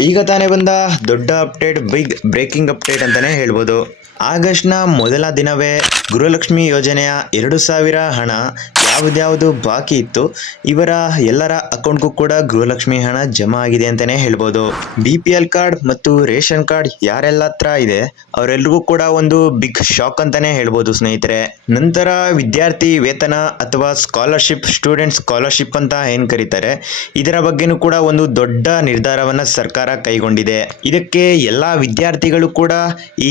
ಈಗ ತಾನೇ ಬಂದ ದೊಡ್ಡ ಅಪ್ಡೇಟ್, ಬಿಗ್ ಬ್ರೇಕಿಂಗ್ ಅಪ್ಡೇಟ್ ಅಂತಾನೆ ಹೇಳ್ಬೋದು. ಆಗಸ್ಟ್ನ ಮೊದಲ ದಿನವೇ ಗೃಹಲಕ್ಷ್ಮಿ ಯೋಜನೆಯ ಎರಡು ಸಾವಿರ ಹಣ ಯಾವುದ್ಯಾವುದು ಬಾಕಿ ಇತ್ತು, ಇವರ ಎಲ್ಲರ ಅಕೌಂಟ್ಗೂ ಕೂಡ ಗೃಹಲಕ್ಷ್ಮಿ ಹಣ ಜಮಾ ಆಗಿದೆ ಅಂತಾನೆ ಹೇಳ್ಬೋದು. ಬಿ ಪಿ ಎಲ್ ಕಾರ್ಡ್ ಮತ್ತು ರೇಷನ್ ಕಾರ್ಡ್ ಯಾರೆಲ್ಲ ಹತ್ರ ಇದೆ ಅವರೆಲ್ಲರಿಗೂ ಕೂಡ ಒಂದು ಬಿಗ್ ಶಾಕ್ ಅಂತಾನೆ ಹೇಳ್ಬೋದು ಸ್ನೇಹಿತರೆ. ನಂತರ ವಿದ್ಯಾರ್ಥಿ ವೇತನ ಅಥವಾ ಸ್ಕಾಲರ್ಶಿಪ್, ಸ್ಟೂಡೆಂಟ್ ಸ್ಕಾಲರ್ಶಿಪ್ ಅಂತ ಏನ್ ಕರೀತಾರೆ, ಇದರ ಬಗ್ಗೆನೂ ಕೂಡ ಒಂದು ದೊಡ್ಡ ನಿರ್ಧಾರವನ್ನ ಸರ್ಕಾರ ಕೈಗೊಂಡಿದೆ. ಇದಕ್ಕೆ ಎಲ್ಲಾ ವಿದ್ಯಾರ್ಥಿಗಳು ಕೂಡ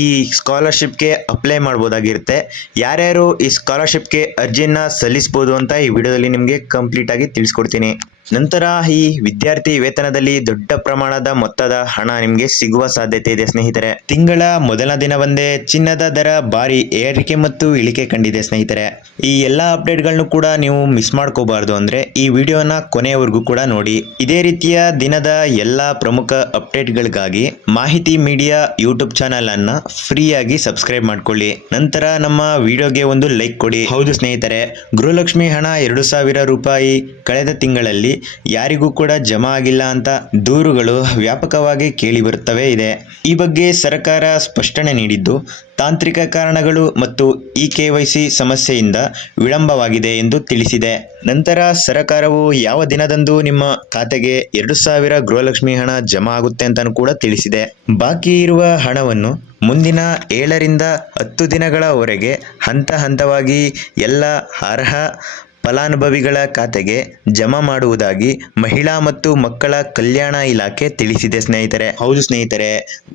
ಈ ಸ್ಕಾಲರ್ಶಿಪ್ಗೆ ಅಪ್ಲೈ ಮಾಡ್ಬೋದಾಗಿರುತ್ತೆ. ಯಾರ್ಯಾರು ಈ ಸ್ಕಾಲರ್ಶಿಪ್ಗೆ ಅರ್ಜಿಯನ್ನ ಸಲ್ಲಿಸಬಹುದು ಅಂತ ಈ ವಿಡಿಯೋದಲ್ಲಿ ನಿಮಗೆ ಕಂಪ್ಲೀಟಾಗಿ ತಿಳಿಸ್ಕೊಡ್ತೀನಿ. ನಂತರ ಈ ವಿದ್ಯಾರ್ಥಿ ವೇತನದಲ್ಲಿ ದೊಡ್ಡ ಪ್ರಮಾಣದ ಮೊತ್ತದ ಹಣ ನಿಮಗೆ ಸಿಗುವ ಸಾಧ್ಯತೆ ಇದೆ ಸ್ನೇಹಿತರೆ. ತಿಂಗಳ ಮೊದಲ ದಿನವಂದೇ ಚಿನ್ನದ ದರ ಭಾರಿ ಏರಿಕೆ ಮತ್ತು ಇಳಿಕೆ ಕಂಡಿದೆ ಸ್ನೇಹಿತರೆ. ಈ ಎಲ್ಲ ಅಪ್ಡೇಟ್ಗಳನ್ನು ಕೂಡ ನೀವು ಮಿಸ್ ಮಾಡ್ಕೋಬಾರ್ದು ಅಂದ್ರೆ ಈ ವಿಡಿಯೋನ ಕೊನೆಯವರೆಗೂ ಕೂಡ ನೋಡಿ. ಇದೇ ರೀತಿಯ ದಿನದ ಎಲ್ಲ ಪ್ರಮುಖ ಅಪ್ಡೇಟ್ಗಳಿಗಾಗಿ ಮಾಹಿತಿ ಮೀಡಿಯಾ ಯೂಟ್ಯೂಬ್ ಚಾನಲ್ ಅನ್ನ ಫ್ರೀಯಾಗಿ ಸಬ್ಸ್ಕ್ರೈಬ್ ಮಾಡ್ಕೊಳ್ಳಿ. ನಂತರ ನಮ್ಮ ವಿಡಿಯೋಗೆ ಒಂದು ಲೈಕ್ ಕೊಡಿ. ಹೌದು ಸ್ನೇಹಿತರೆ, ಗೃಹಲಕ್ಷ್ಮಿ ಹಣ ಎರಡು ಸಾವಿರ ರೂಪಾಯಿ ಕಳೆದ ತಿಂಗಳಲ್ಲಿ ಯಾರಿಗೂ ಕೂಡ ಜಮಾ ಆಗಿಲ್ಲ ಅಂತ ದೂರುಗಳು ವ್ಯಾಪಕವಾಗಿ ಕೇಳಿ ಬರುತ್ತವೆ ಇದೆ. ಈ ಬಗ್ಗೆ ಸರ್ಕಾರ ಸ್ಪಷ್ಟನೆ ನೀಡಿದ್ದು, ತಾಂತ್ರಿಕ ಕಾರಣಗಳು ಮತ್ತು ಇ ಕೆ ವೈ ಸಿ ಸಮಸ್ಯೆಯಿಂದ ವಿಳಂಬವಾಗಿದೆ ಎಂದು ತಿಳಿಸಿದೆ. ನಂತರ ಸರ್ಕಾರವು ಯಾವ ದಿನದಂದು ನಿಮ್ಮ ಖಾತೆಗೆ ಎರಡು ಸಾವಿರ ಗೃಹಲಕ್ಷ್ಮಿ ಹಣ ಜಮಾ ಆಗುತ್ತೆ ಅಂತಲೂ ಕೂಡ ತಿಳಿಸಿದೆ. ಬಾಕಿ ಇರುವ ಹಣವನ್ನು ಮುಂದಿನ ಏಳರಿಂದ ಹತ್ತು ದಿನಗಳವರೆಗೆ ಹಂತ ಹಂತವಾಗಿ ಎಲ್ಲ ಅರ್ಹ ಫಲಾನುಭವಿಗಳ ಖಾತೆಗೆ ಜಮಾ ಮಾಡುವುದಾಗಿ ಮಹಿಳಾ ಮತ್ತು ಮಕ್ಕಳ ಕಲ್ಯಾಣ ಇಲಾಖೆ ತಿಳಿಸಿದೆ ಸ್ನೇಹಿತರೆ. ಹೌದು ಸ್ನೇಹಿತರೆ,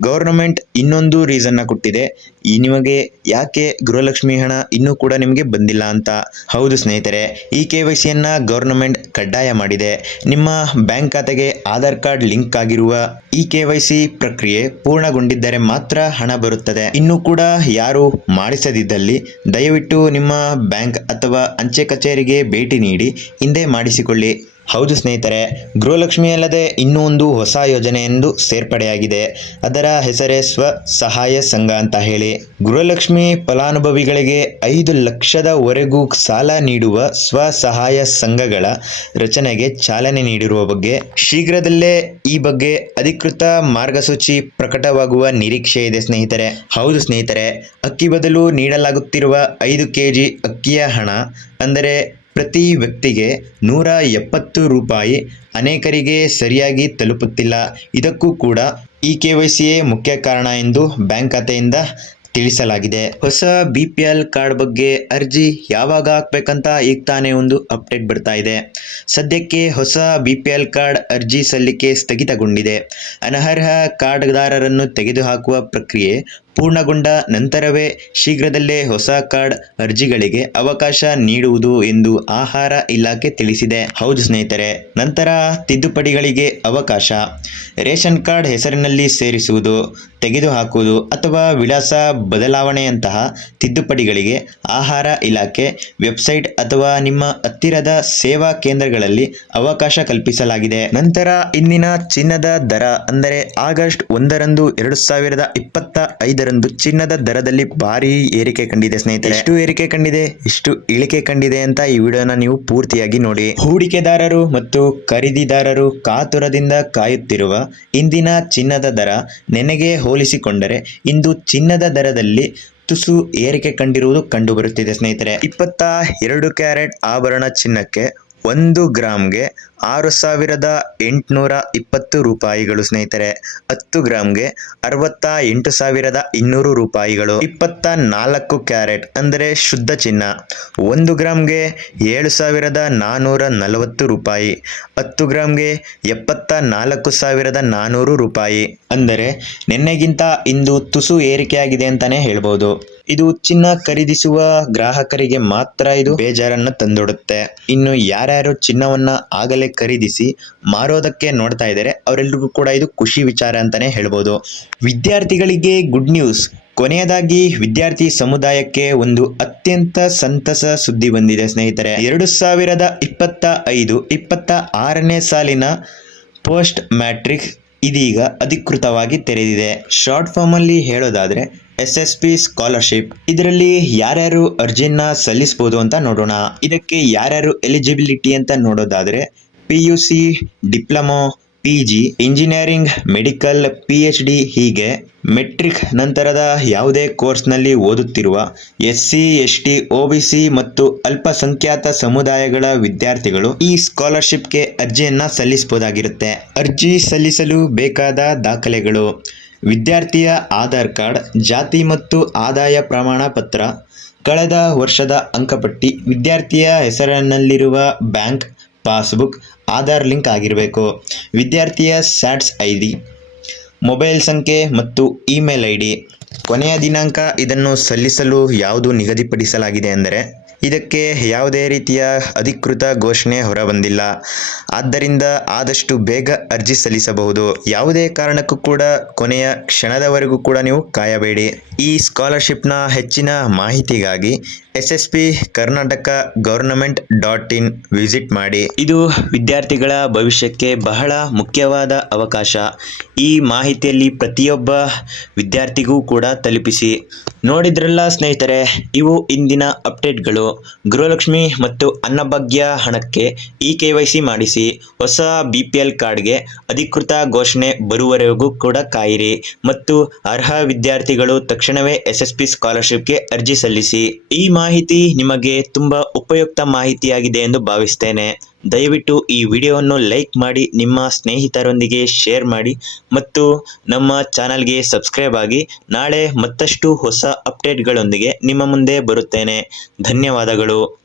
ಗೌರ್ನಮೆಂಟ್ ಇನ್ನೊಂದು ರೀಸನ್ನ ಕೊಟ್ಟಿದೆ. ಈ ನಿಮಗೆ ಯಾಕೆ ಗೃಹಲಕ್ಷ್ಮಿ ಹಣ ಇನ್ನೂ ಕೂಡ ನಿಮಗೆ ಬಂದಿಲ್ಲ ಅಂತ? ಹೌದು ಸ್ನೇಹಿತರೆ, ಈ ಕೆ ವೈ ಸಿಯನ್ನು ಗೌರ್ನಮೆಂಟ್ ಕಡ್ಡಾಯ ಮಾಡಿದೆ. ನಿಮ್ಮ ಬ್ಯಾಂಕ್ ಖಾತೆಗೆ ಆಧಾರ್ ಕಾರ್ಡ್ ಲಿಂಕ್ ಆಗಿರುವ ಈ ಕೆ ವೈ ಸಿ ಪ್ರಕ್ರಿಯೆ ಪೂರ್ಣಗೊಂಡಿದ್ದರೆ ಮಾತ್ರ ಹಣ ಬರುತ್ತದೆ. ಇನ್ನೂ ಕೂಡ ಯಾರು ಮಾಡಿಸದಿದ್ದಲ್ಲಿ ದಯವಿಟ್ಟು ನಿಮ್ಮ ಬ್ಯಾಂಕ್ ಅಥವಾ ಅಂಚೆ ಕಚೇರಿಗೆ ಭೇಟಿ ನೀಡಿ ಹಿಂದೆ ಮಾಡಿಸಿಕೊಳ್ಳಿ. ಹೌದು ಸ್ನೇಹಿತರೆ, ಗೃಹಲಕ್ಷ್ಮಿ ಅಲ್ಲದೆ ಇನ್ನೂ ಒಂದು ಹೊಸ ಯೋಜನೆ ಎಂದು ಸೇರ್ಪಡೆಯಾಗಿದೆ. ಅದರ ಹೆಸರೇ ಸ್ವ ಸಹಾಯ ಸಂಘ ಅಂತ ಹೇಳಿ. ಗೃಹಲಕ್ಷ್ಮಿ ಫಲಾನುಭವಿಗಳಿಗೆ ಐದು ಲಕ್ಷದವರೆಗೂ ಸಾಲ ನೀಡುವ ಸ್ವ ಸಹಾಯ ಸಂಘಗಳ ರಚನೆಗೆ ಚಾಲನೆ ನೀಡಿರುವ ಬಗ್ಗೆ, ಶೀಘ್ರದಲ್ಲೇ ಈ ಬಗ್ಗೆ ಅಧಿಕೃತ ಮಾರ್ಗಸೂಚಿ ಪ್ರಕಟವಾಗುವ ನಿರೀಕ್ಷೆ ಇದೆ ಸ್ನೇಹಿತರೆ. ಹೌದು ಸ್ನೇಹಿತರೆ, ಅಕ್ಕಿ ಬದಲು ನೀಡಲಾಗುತ್ತಿರುವ ಐದು ಕೆಜಿ ಅಕ್ಕಿಯ ಹಣ, ಅಂದರೆ ಪ್ರತಿ ವ್ಯಕ್ತಿಗೆ ನೂರ ಎಪ್ಪತ್ತು ರೂಪಾಯಿ ಅನೇಕರಿಗೆ ಸರಿಯಾಗಿ ತಲುಪುತ್ತಿಲ್ಲ. ಇದಕ್ಕೂ ಕೂಡ ಇ ಕೆ ವೈ ಸಿಯೇ ಮುಖ್ಯ ಕಾರಣ ಎಂದು ಬ್ಯಾಂಕ್ ಖಾತೆಯಿಂದ ತಿಳಿಸಲಾಗಿದೆ. ಹೊಸ ಬಿ ಪಿ ಎಲ್ ಕಾರ್ಡ್ ಬಗ್ಗೆ ಅರ್ಜಿ ಯಾವಾಗ ಹಾಕ್ಬೇಕಂತ ಈಗ ತಾನೇ ಒಂದು ಅಪ್ಡೇಟ್ ಬರ್ತಾ ಇದೆ. ಸದ್ಯಕ್ಕೆ ಹೊಸ ಬಿ ಪಿ ಎಲ್ ಕಾರ್ಡ್ ಅರ್ಜಿ ಸಲ್ಲಿಕೆ ಸ್ಥಗಿತಗೊಂಡಿದೆ. ಅನರ್ಹ ಕಾರ್ಡ್ದಾರರನ್ನು ತೆಗೆದುಹಾಕುವ ಪ್ರಕ್ರಿಯೆ ಪೂರ್ಣಗೊಂಡ ನಂತರವೇ ಶೀಘ್ರದಲ್ಲೇ ಹೊಸ ಕಾರ್ಡ್ ಅರ್ಜಿಗಳಿಗೆ ಅವಕಾಶ ನೀಡುವುದು ಎಂದು ಆಹಾರ ಇಲಾಖೆ ತಿಳಿಸಿದೆ. ಹೌದು ಸ್ನೇಹಿತರೆ, ನಂತರ ತಿದ್ದುಪಡಿಗಳಿಗೆ ಅವಕಾಶ. ರೇಷನ್ ಕಾರ್ಡ್ ಹೆಸರಿನಲ್ಲಿ ಸೇರಿಸುವುದು, ತೆಗೆದುಹಾಕುವುದು ಅಥವಾ ವಿಳಾಸ ಬದಲಾವಣೆಯಂತಹ ತಿದ್ದುಪಡಿಗಳಿಗೆ ಆಹಾರ ಇಲಾಖೆ ವೆಬ್ಸೈಟ್ ಅಥವಾ ನಿಮ್ಮ ಹತ್ತಿರದ ಸೇವಾ ಕೇಂದ್ರಗಳಲ್ಲಿ ಅವಕಾಶ ಕಲ್ಪಿಸಲಾಗಿದೆ. ನಂತರ ಇಂದಿನ ಚಿನ್ನದ ದರ ಅಂದರೆ ಆಗಸ್ಟ್ ಒಂದರಂದು ಎರಡು ಸಾವಿರದ ಇಪ್ಪತ್ತ ಐದರಂದು ಚಿನ್ನದ ದರದಲ್ಲಿ ಭಾರಿ ಏರಿಕೆ ಕಂಡಿದೆ ಸ್ನೇಹಿತರೆ. ಎಷ್ಟು ಏರಿಕೆ ಕಂಡಿದೆ? ಎಷ್ಟು ಇಳಿಕೆ ಕಂಡಿದೆ ಅಂತ ಈ ವಿಡಿಯೋನ ನೀವು ಪೂರ್ತಿಯಾಗಿ ನೋಡಿ. ಹೂಡಿಕೆದಾರರು ಮತ್ತು ಖರೀದಿದಾರರು ಕಾತುರದಿಂದ ಕಾಯುತ್ತಿರುವ ಇಂದಿನ ಚಿನ್ನದ ದರ ನೆನೆಗೆ ಹೋಲಿಸಿಕೊಂಡರೆ ಇಂದು ಚಿನ್ನದ ದರದಲ್ಲಿ ತುಸು ಏರಿಕೆ ಕಂಡಿರುವುದು ಕಂಡುಬರುತ್ತಿದೆ ಸ್ನೇಹಿತರೆ. ಇಪ್ಪತ್ತ ಎರಡು ಕ್ಯಾರೆಟ್ ಆಭರಣ ಚಿನ್ನಕ್ಕೆ ಒಂದು ಗ್ರಾಮ್ಗೆ ಆರು ಸಾವಿರದ ಎಂಟುನೂರ ಇಪ್ಪತ್ತು ರೂಪಾಯಿಗಳು ಸ್ನೇಹಿತರೆ. ಹತ್ತು ಗ್ರಾಮ್ಗೆ ಅರವತ್ತ ಎಂಟು ಸಾವಿರದ ಇನ್ನೂರು ರೂಪಾಯಿಗಳು. ಇಪ್ಪತ್ತ ನಾಲ್ಕು ಕ್ಯಾರೆಟ್ ಅಂದರೆ ಶುದ್ಧ ಚಿನ್ನ. ಒಂದು ಗ್ರಾಮ್ಗೆ ಏಳು ಸಾವಿರದ ನಾನ್ನೂರ ನಲವತ್ತು ರೂಪಾಯಿ. ಹತ್ತು ಗ್ರಾಮ್ಗೆ ಎಪ್ಪತ್ತ ನಾಲ್ಕು ಸಾವಿರದ ನಾನ್ನೂರು ರೂಪಾಯಿ. ಅಂದರೆ ನಿನ್ನೆಗಿಂತ ಇಂದು ತುಸು ಏರಿಕೆಯಾಗಿದೆ ಅಂತಾನೆ ಹೇಳ್ಬೋದು. ಇದು ಚಿನ್ನ ಖರೀದಿಸುವ ಗ್ರಾಹಕರಿಗೆ ಮಾತ್ರ ಇದು ಬೇಜಾರನ್ನು ತಂದೊಡುತ್ತೆ. ಇನ್ನು ಯಾರ್ಯಾರು ಚಿನ್ನವನ್ನ ಆಗಲೇ ಖರೀದಿಸಿ ಮಾರೋದಕ್ಕೆ ನೋಡ್ತಾ ಇದ್ದಾರೆ. ಅವರೆಲ್ರಿಗೂ ಕೂಡ ಇದು ಖುಷಿ ವಿಚಾರ ಅಂತಾನೆ ಹೇಳ್ಬೋದು. ವಿದ್ಯಾರ್ಥಿಗಳಿಗೆ ಗುಡ್ ನ್ಯೂಸ್ ಕೊನೆಯದಾಗಿ ವಿದ್ಯಾರ್ಥಿ ಸಮುದಾಯಕ್ಕೆ ಒಂದು ಅತ್ಯಂತ ಸಂತಸ ಸುದ್ದಿ ಬಂದಿದೆ ಸ್ನೇಹಿತರೆ. ಎರಡು ಸಾವಿರದ ಇಪ್ಪತ್ತ ಐದು, ಇಪ್ಪತ್ತ ಆರನೇ ಸಾಲಿನ ಪೋಸ್ಟ್ ಮ್ಯಾಟ್ರಿಕ್ ಇದೀಗ ಅಧಿಕೃತವಾಗಿ ತೆರೆದಿದೆ. ಶಾರ್ಟ್ ಫಾರ್ಮಲ್ಲಿ ಹೇಳೋದಾದ್ರೆ ಎಸ್ ಎಸ್ ಪಿ ಸ್ಕಾಲರ್ಶಿಪ್. ಇದರಲ್ಲಿ ಯಾರ್ಯಾರು ಅರ್ಜಿನ ಸಲ್ಲಿಸಬಹುದು ಅಂತ ನೋಡೋಣ. ಇದಕ್ಕೆ ಯಾರ್ಯಾರು ಎಲಿಜಿಬಿಲಿಟಿ ಅಂತ ನೋಡೋದಾದ್ರೆ, P U C, diploma, P G, engineering, medical, P H D ಹೀಗೆ ಮೆಟ್ರಿಕ್ ನಂತರದ ಯಾವುದೇ ಕೋರ್ಸ್ನಲ್ಲಿ ಓದುತ್ತಿರುವ S C S T O B C ಮತ್ತು ಅಲ್ಪಸಂಖ್ಯಾತ ಸಮುದಾಯಗಳ ವಿದ್ಯಾರ್ಥಿಗಳು ಈ ಸ್ಕಾಲರ್ಶಿಪ್ಗೆ ಅರ್ಜಿಯನ್ನು ಸಲ್ಲಿಸಬಹುದಾಗಿರುತ್ತೆ. ಅರ್ಜಿ ಸಲ್ಲಿಸಲು ಬೇಕಾದ ದಾಖಲೆಗಳು. ವಿದ್ಯಾರ್ಥಿಯ ಆಧಾರ್ ಕಾರ್ಡ್, ಜಾತಿ ಮತ್ತು ಆದಾಯ ಪ್ರಮಾಣ ಪತ್ರ ಕಳೆದ ವರ್ಷದ ಅಂಕಪಟ್ಟಿ, ವಿದ್ಯಾರ್ಥಿಯ ಹೆಸರಿನಲ್ಲಿರುವ ಬ್ಯಾಂಕ್, ಪಾಸ್ಬುಕ್, ಆಧಾರ್ ಲಿಂಕ್ ಆಗಿರಬೇಕು. ವಿದ್ಯಾರ್ಥಿಯ ಸ್ಯಾಟ್ಸ್ ಐ ಡಿ ಮೊಬೈಲ್ ಸಂಖ್ಯೆ ಮತ್ತು ಇಮೇಲ್ ಐ ಡಿ ಕೊನೆಯ ದಿನಾಂಕ ಇದನ್ನು ಸಲ್ಲಿಸಲು ಯಾವುದು ನಿಗದಿಪಡಿಸಲಾಗಿದೆ ಅಂದರೆ, ಇದಕ್ಕೆ ಯಾವುದೇ ರೀತಿಯ ಅಧಿಕೃತ ಘೋಷಣೆ ಹೊರಬಂದಿಲ್ಲ. ಆದ್ದರಿಂದ ಆದಷ್ಟು ಬೇಗ ಅರ್ಜಿ ಸಲ್ಲಿಸಬಹುದು. ಯಾವುದೇ ಕಾರಣಕ್ಕೂ ಕೂಡ ಕೊನೆಯ ಕ್ಷಣದವರೆಗೂ ಕೂಡ ನೀವು ಕಾಯಬೇಡಿ. ಈ ಸ್ಕಾಲರ್ಶಿಪ್ನ ಹೆಚ್ಚಿನ ಮಾಹಿತಿಗಾಗಿ S S P Karnataka government dot in visit ಮಾಡಿ. ಇದು ವಿದ್ಯಾರ್ಥಿಗಳ ಭವಿಷ್ಯಕ್ಕೆ ಬಹಳ ಮುಖ್ಯವಾದ ಅವಕಾಶ. ಈ ಮಾಹಿತಿಯಲ್ಲಿ ಪ್ರತಿಯೊಬ್ಬ ವಿದ್ಯಾರ್ಥಿಗೂ ಕೂಡ ತಲುಪಿಸಿ ನೋಡಿದ್ರಲ್ಲ ಸ್ನೇಹಿತರೆ, ಇವು ಇಂದಿನ ಅಪ್ಡೇಟ್ಗಳು. ಗೃಹಲಕ್ಷ್ಮಿ ಮತ್ತು ಅನ್ನಭಾಗ್ಯ ಹಣಕ್ಕೆ ಇ ಕೆ ವೈ ಸಿ ಮಾಡಿಸಿ, ಹೊಸ ಬಿ ಪಿ ಎಲ್ ಕಾರ್ಡ್ಗೆ ಅಧಿಕೃತ ಘೋಷಣೆ ಬರುವವರೆಗೂ ಕೂಡ ಕಾಯಿರಿ ಮತ್ತು ಅರ್ಹ ವಿದ್ಯಾರ್ಥಿಗಳು ತಕ್ಷಣವೇ ಎಸ್ ಎಸ್ ಪಿ ಸ್ಕಾಲರ್ಶಿಪ್ಗೆ ಅರ್ಜಿ ಸಲ್ಲಿಸಿ. ಈ ಮಾಹಿತಿ ನಿಮಗೆ ತುಂಬ ಉಪಯುಕ್ತ ಮಾಹಿತಿಯಾಗಿದೆ ಎಂದು ಭಾವಿಸ್ತೇನೆ. ದಯವಿಟ್ಟು ಈ ವಿಡಿಯೋವನ್ನು ಲೈಕ್ ಮಾಡಿ, ನಿಮ್ಮ ಸ್ನೇಹಿತರೊಂದಿಗೆ ಶೇರ್ ಮಾಡಿ ಮತ್ತು ನಮ್ಮ ಚಾನಲ್ಗೆ ಸಬ್ಸ್ಕ್ರೈಬ್ ಆಗಿ, ನಾಳೆ ಮತ್ತಷ್ಟು ಹೊಸ ಅಪ್ಡೇಟ್ಗಳೊಂದಿಗೆ ನಿಮ್ಮ ಮುಂದೆ ಬರುತ್ತೇನೆ. ಧನ್ಯವಾದಗಳು.